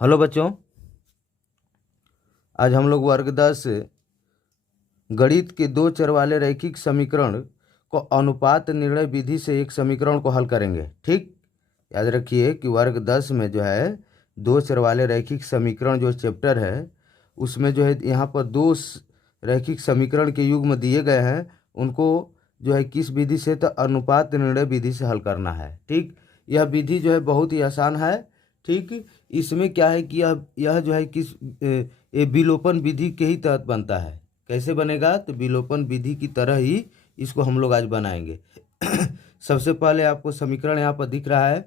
Hello बच्चों, आज हम लोग वर्ग 10 गणित के दो चर वाले रैखिक समीकरण को अनुपात निर्णय विधि से एक समीकरण को हल करेंगे। ठीक, याद रखिए कि वर्ग 10 में जो है दो चर वाले रैखिक समीकरण जो चैप्टर है उसमें जो है यहाँ पर दो रैखिक समीकरण के युग्म दिए गए हैं, उनको जो है किस विधि से, तो अनुपात निर्णय विधि से हल करना है। ठीक, यह विधि जो है बहुत ही आसान है। ठीक, इसमें क्या है कि यह जो है किस ये विलोपन विधि के ही तहत बनता है। कैसे बनेगा, तो विलोपन विधि की तरह ही इसको हम लोग आज बनाएंगे। सबसे पहले आपको समीकरण यहाँ पर दिख रहा है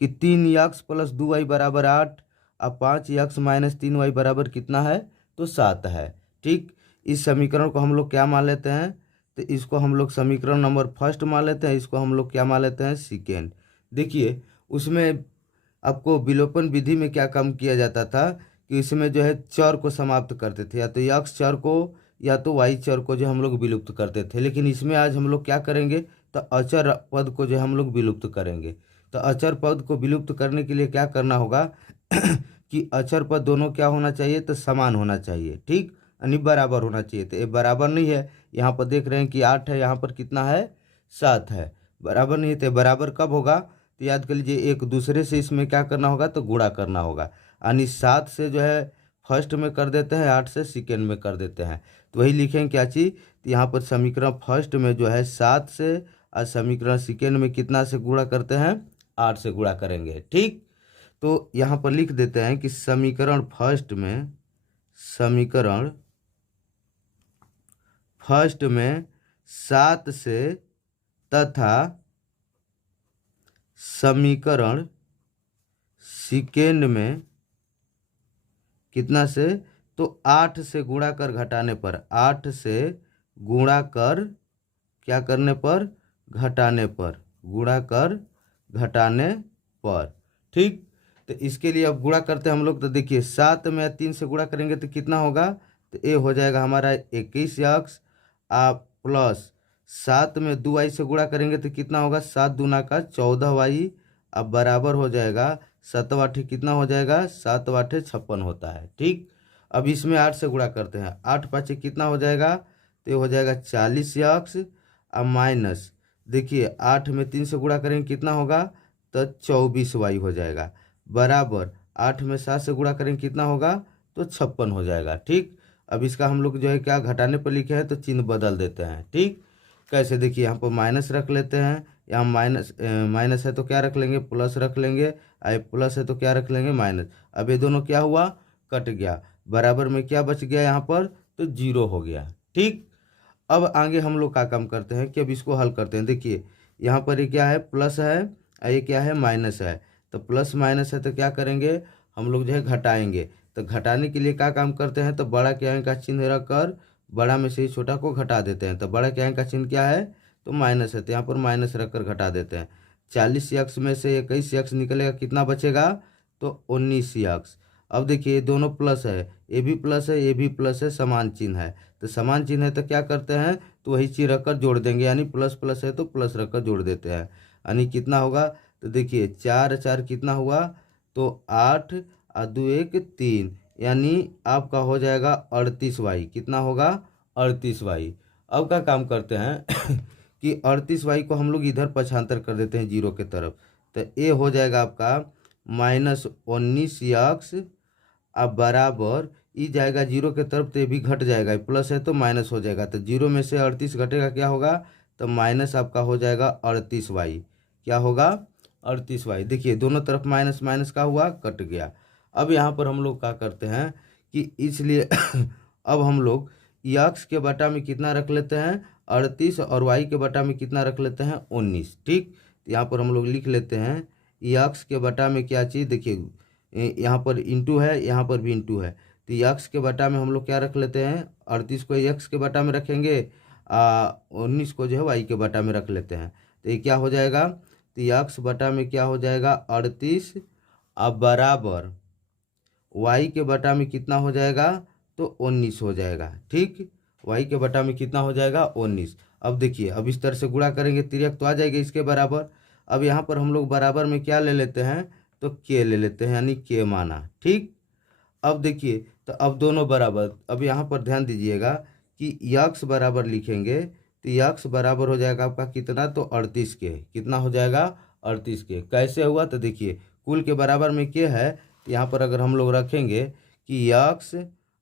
कि 3x प्लस 2y बराबर 8 अब 5x माइनस 3y बराबर कितना है, तो 7 है। ठीक, इस समीकरण को हम लोग क्या मान लेते हैं, तो इसको हम लोग समीकरण नंबर फर्स्ट मान लेते हैं, इसको हम लोग क्या मान लेते हैं, सेकेंड। देखिए उसमें आपको विलोपन विधि में क्या काम किया जाता था कि इसमें जो है चर को समाप्त करते थे, या तो x चर को या तो y चर को जो हम लोग विलुप्त करते थे। लेकिन इसमें आज हम लोग क्या करेंगे, तो अचर पद को जो हम लोग विलुप्त करेंगे। तो अचर पद को विलुप्त करने के लिए क्या करना होगा कि अचर पद दोनों क्या होना चाहिए, तो समान होना चाहिए। ठीक, यानी बराबर होना चाहिए। तो ये बराबर नहीं है, यहाँ पर देख रहे हैं कि 8 है, यहाँ पर कितना है, 7 है, बराबर नहीं है। तो बराबर कब होगा, तो याद कर लीजिए एक दूसरे से इसमें क्या करना होगा, तो गुणा करना होगा। यानी 7 से जो है फर्स्ट में कर देते हैं, 8 से सेकेंड में कर देते हैं। तो वही लिखेंगे क्या चीज़, तो यहाँ पर समीकरण फर्स्ट में जो है 7 से और समीकरण सेकेंड में कितना से गुणा करते हैं, 8 से गुणा करेंगे। ठीक, तो यहाँ पर लिख देते हैं कि समीकरण फर्स्ट में 7 से तथा समीकरण सेकेंड में कितना से, तो 8 से गुणा कर घटाने पर, 8 से गुणा कर क्या करने पर, घटाने पर, गुणा कर घटाने पर। ठीक, तो इसके लिए अब गुणा करते हैं हम लोग। तो देखिए 7 में 3 से गुणा करेंगे तो कितना होगा, तो ये हो जाएगा हमारा 21x आप प्लस 7 में 2y से गुणा करेंगे तो कितना होगा, 7 दूना का 14y अब बराबर हो जाएगा 7 आठे कितना हो जाएगा, 7 आठे 56 होता है। ठीक, अब इसमें 8 से गुणा करते हैं, 8 पाँचे कितना हो जाएगा, तो ये हो जाएगा 40x अब माइनस, देखिए 8 में 3 से गुणा करेंगे कितना होगा, तो 24y हो जाएगा, बराबर 8 में 7 से गुणा करेंगे कितना होगा, तो 56 हो जाएगा। ठीक, अब इसका हम लोग जो है क्या घटाने पर लिखे हैं, तो चिन्ह बदल देते हैं। ठीक, कैसे, देखिए यहाँ पर माइनस रख लेते हैं, यहाँ माइनस है तो क्या रख लेंगे, प्लस रख लेंगे, आई प्लस है तो क्या रख लेंगे, माइनस। अब ये दोनों क्या हुआ, कट गया, बराबर में क्या बच गया यहाँ पर, तो 0 हो गया। ठीक, अब आगे हम लोग क्या काम करते हैं कि अब इसको हल करते हैं। देखिए यहाँ पर ये क्या है, प्लस है और ये क्या है, माइनस है। तो प्लस माइनस है तो क्या करेंगे हम लोग जो है घटाएंगे। तो घटाने के लिए क्या काम करते हैं, तो बड़ा के अंक का चिन्ह रखकर बड़ा में से ही छोटा को घटा देते हैं। तो बड़ा के अंक का चिन्ह क्या है, तो माइनस है, तो यहाँ पर माइनस रखकर घटा देते हैं। 40x में से 21x निकलेगा, कितना बचेगा, तो 19x। अब देखिए दोनों प्लस है, ये भी प्लस है, ये भी प्लस है, समान चिन्ह है। तो समान चिन्ह है तो क्या करते हैं, तो वही चीज रखकर जोड़ देंगे, यानी प्लस प्लस है तो प्लस रखकर जोड़ देते हैं। यानी कितना होगा, तो देखिए 4 4 कितना हुआ, तो 8 और 2 1 3, यानी आपका हो जाएगा 38y। कितना होगा, 38y। अब का काम करते हैं कि 38y को हम लोग इधर पक्षांतर कर देते हैं 0 के तरफ। तो ये हो जाएगा आपका -19x अब बराबर ई जाएगा 0 के तरफ, तो ये भी घट जाएगा, प्लस है तो माइनस हो जाएगा। तो 0 में से 38 घटेगा, क्या होगा, तो माइनस आपका हो जाएगा 38y। क्या होगा, 38y। देखिए दोनों तरफ माइनस माइनस का हुआ, कट गया। अब यहाँ पर हम लोग क्या करते हैं कि इसलिए अब हम लोग x के बटा में कितना रख लेते हैं, 38, और y के बटा में कितना रख लेते हैं, 19। ठीक, यहाँ पर हम लोग लिख लेते हैं x के बटा में क्या चीज़, देखिए यहाँ पर इंटू है, यहाँ पर भी इंटू है। तो x के बटा में हम लोग क्या रख लेते हैं, 38 को x के बटा में रखेंगे, 19 को जो है y के बटा में रख लेते हैं। तो ये क्या हो जाएगा, तो x बटा में क्या हो जाएगा, 38 अब बराबर y के बटा में कितना हो जाएगा, तो 19 हो जाएगा। ठीक, y के बटा में कितना हो जाएगा, 19। अब देखिए अब इस तरह से गुणा करेंगे, तिर्यक तो आ जाएगा इसके बराबर। अब यहाँ पर हम लोग बराबर में क्या ले लेते हैं, तो के ले लेते हैं, यानी के माना। ठीक, अब देखिए, तो अब दोनों बराबर। अब यहाँ पर ध्यान दीजिएगा कि यक्स बराबर लिखेंगे तो यक्स बराबर हो जाएगा आपका कितना, तो 38 के। कितना हो जाएगा, 38 के। कैसे हुआ, तो देखिए कुल के बराबर में के है, तो यहाँ पर अगर हम लोग रखेंगे कि यक्स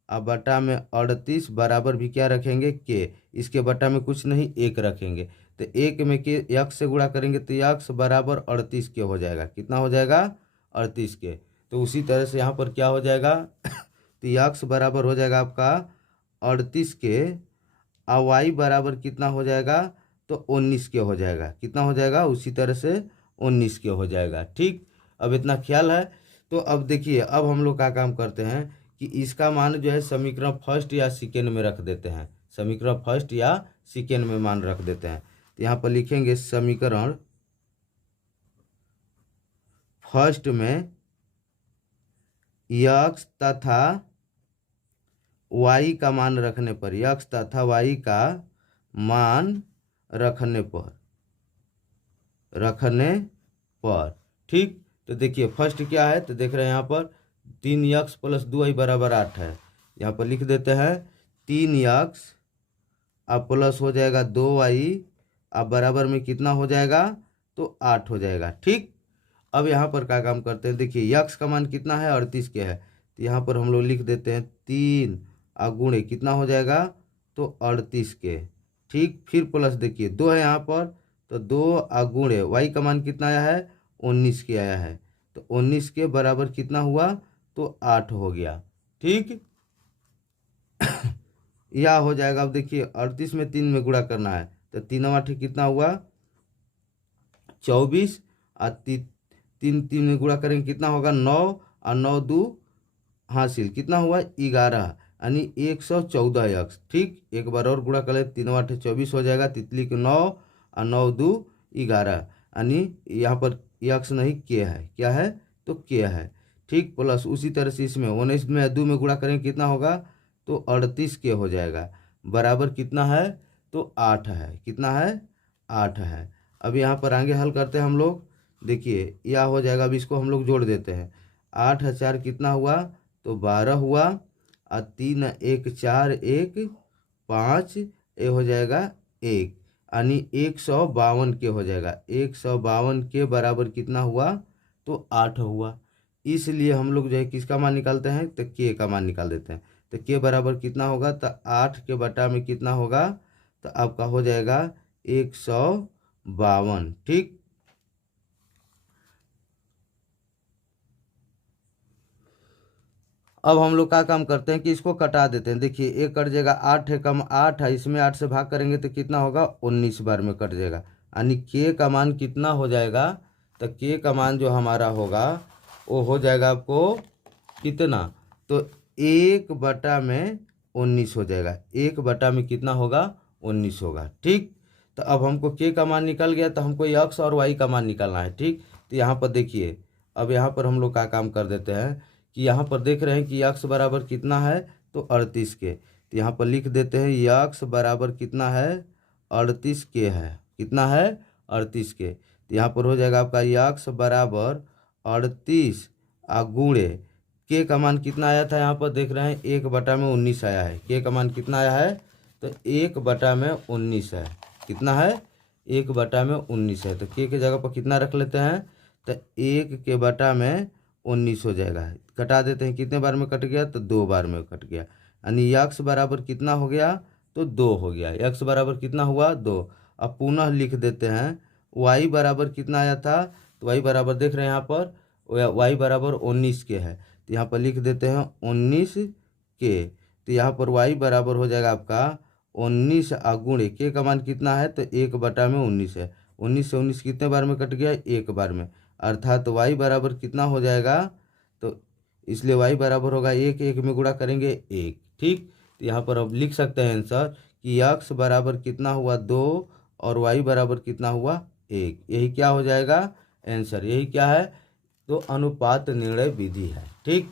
अब बटा में 38 बराबर भी क्या रखेंगे, के। इसके बटा में कुछ नहीं, एक रखेंगे, तो एक में के यक्स से गुणा करेंगे तो यक्स बराबर 38 के हो जाएगा। कितना हो जाएगा, 38 के। तो उसी तरह से यहाँ पर क्या हो जाएगा तो यक्स बराबर हो जाएगा आपका 38 के, और वाई बराबर कितना हो जाएगा, तो 19 के हो जाएगा। कितना हो जाएगा, उसी तरह से 19 के हो जाएगा। ठीक, अब इतना ख्याल है। तो अब देखिए, अब हम लोग क्या काम करते हैं कि इसका मान जो है समीकरण फर्स्ट या सेकेंड में रख देते हैं। समीकरण फर्स्ट या सेकेंड में मान रख देते हैं। तो यहाँ पर लिखेंगे समीकरण फर्स्ट में यक्स तथा वाई का मान रखने पर, यक्स तथा वाई का मान रखने पर। ठीक, तो देखिए फर्स्ट क्या है, तो देख रहे हैं यहाँ पर 3x प्लस 2y बराबर 8 है। यहाँ पर लिख देते हैं 3x अब प्लस हो जाएगा 2y, अब बराबर में कितना हो जाएगा, तो 8 हो जाएगा। ठीक, अब यहाँ पर क्या काम करते हैं, देखिए यक्स का मान कितना है, 38 के है, तो यहाँ पर हम लोग लिख देते हैं 3 गुणे कितना हो जाएगा, तो 38 के। ठीक, फिर प्लस देखिए 2 है यहाँ पर, तो 2 गुणे वाई का मान कितना आया है, 19 के आया है, तो 19 के बराबर कितना हुआ, तो 8 हो गया। ठीक यह हो जाएगा। अब देखिए 38 में 3 में गुणा करना है, तो 3 8 कितना हुआ, 24, और 3 में गुणा करेंगे कितना होगा, 9, और 9 2 हासिल कितना हुआ, 11, यानी 114 यक्स। ठीक, एक बार और गुणा कर ले, 3 8 24 हो जाएगा, तितली के 9, और 9 2 11, यानी यहाँ पर यक्स नहीं के है, क्या है, तो के है। ठीक, प्लस उसी तरह से इसमें 19 में 2 में गुणा करेंगे कितना होगा, तो 38 के हो जाएगा, बराबर कितना है, तो 8 है। कितना है, 8 है। अब यहाँ पर आगे हल करते हैं हम लोग। देखिए यह हो जाएगा, अब इसको हम लोग जोड़ देते हैं। 8 4 कितना हुआ, तो 12 हुआ, और 3 1 4 1 5, ये हो जाएगा 1, यानी 152 के हो जाएगा। 152 के बराबर कितना हुआ, तो 8 हुआ। इसलिए हम लोग जो है किसका मान निकालते हैं, तो के का मान निकाल देते हैं। तो के बराबर कितना होगा, तो 8 के बटा में कितना होगा, तो आपका हो जाएगा 152। ठीक, अब हम लोग क्या काम करते हैं कि इसको कटा देते हैं। देखिए एक कट जाएगा, 8 है कम 8 है, इसमें 8 से भाग करेंगे तो कितना होगा, 19 बार में कट जाएगा, यानी के का मान कितना हो जाएगा, तो के का मान जो हमारा होगा वो हो जाएगा आपको कितना, तो 1/19 हो जाएगा। 1/में कितना होगा, 19 होगा। ठीक, तो अब हमको के का मान निकल गया, तो हमको यक्स और वाई का मान निकालना है। ठीक, तो यहाँ पर देखिए, अब यहाँ पर हम लोग क्या काम कर देते हैं कि यहाँ पर देख रहे हैं कि यक्स बराबर कितना है, तो 38 के। तो यहाँ पर लिख देते हैं यक्स बराबर कितना है, 38 के है। कितना है, 38 के। तो यहाँ पर हो जाएगा आपका यक्स बराबर 38 गुणे के का मान कितना आया था, यहाँ पर देख रहे हैं 1/19 आया है। के का मान कितना आया है, तो 1/19 है। कितना है, 1/19 है। तो के जगह पर कितना रख लेते हैं, तो 1/19 हो जाएगा। कटा देते हैं, कितने बार में कट गया, तो 2 बार में कट गया, यानी यक्स बराबर कितना हो गया, तो 2 हो गया। यक्स बराबर कितना हुआ, 2। अब पुनः लिख देते हैं वाई बराबर कितना आया था, तो वाई बराबर देख रहे हैं यहाँ पर वाई बराबर 19 के है। तो यहाँ पर लिख देते हैं 19 के। तो यहाँ पर वाई बराबर हो जाएगा आपका 19 गुणे के का मान कितना है, तो 1/19 है। 19 से 19 कितने बार में कट गया, 1 बार में, अर्थात तो वाई बराबर कितना हो जाएगा, तो इसलिए वाई बराबर होगा 1, 1 में गुणा करेंगे 1। ठीक, तो यहाँ पर अब लिख सकते हैं आंसर कि यक्स बराबर कितना हुआ, 2, और वाई बराबर कितना हुआ, 1। यही क्या हो जाएगा आंसर, यही क्या है, तो अनुपात निर्णय विधि है। ठीक।